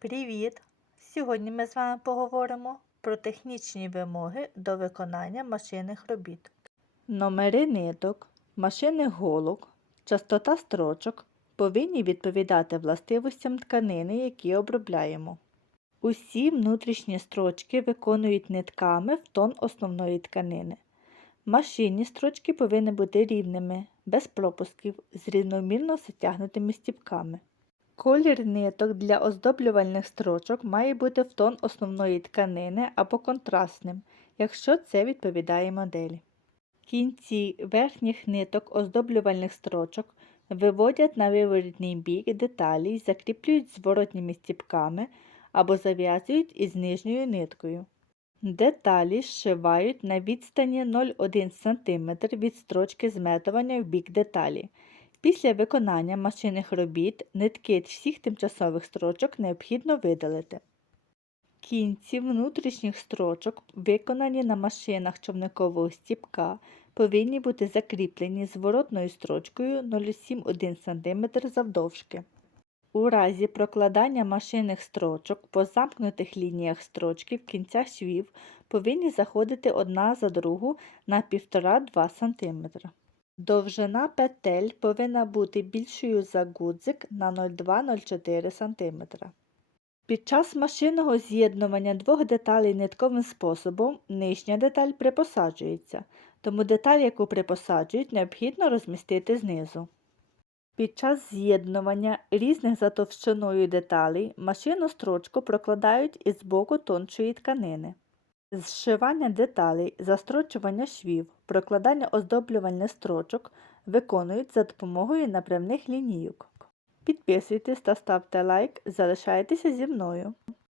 Привіт! Сьогодні ми з вами поговоримо про технічні вимоги до виконання машинних робіт. Номери ниток, машинних голок, частота строчок повинні відповідати властивостям тканини, які обробляємо. Усі внутрішні строчки виконують нитками в тон основної тканини. Машинні строчки повинні бути рівними, без пропусків, з рівномірно затягнутими стіпками. Колір ниток для оздоблювальних строчок має бути в тон основної тканини або контрастним, якщо це відповідає моделі. Кінці верхніх ниток оздоблювальних строчок виводять на виворітний бік деталі й закріплюють зворотніми стіпками або зав'язують із нижньою ниткою. Деталі зшивають на відстані 0,1 см від строчки зметування в бік деталі. Після виконання машинних робіт нитки всіх тимчасових строчок необхідно видалити. Кінці внутрішніх строчок, виконані на машинах човникового стіпка, повинні бути закріплені зворотною строчкою 0,71 см завдовжки. У разі прокладання машинних строчок по замкнутих лініях строчки в кінцях швів повинні заходити одна за другу на 1,5-2 см. Довжина петель повинна бути більшою за гудзик на 0,2-0,4 см. Під час машинного з'єднування двох деталей нитковим способом нижня деталь припосаджується, тому деталь, яку припосаджують, необхідно розмістити знизу. Під час з'єднування різних за товщиною деталей машинну строчку прокладають із боку тоншої тканини. Зшивання деталей, застрочування швів, прокладання оздоблювальних строчок виконують за допомогою напрямних лінійок. Підписуйтесь та ставте лайк, залишайтеся зі мною.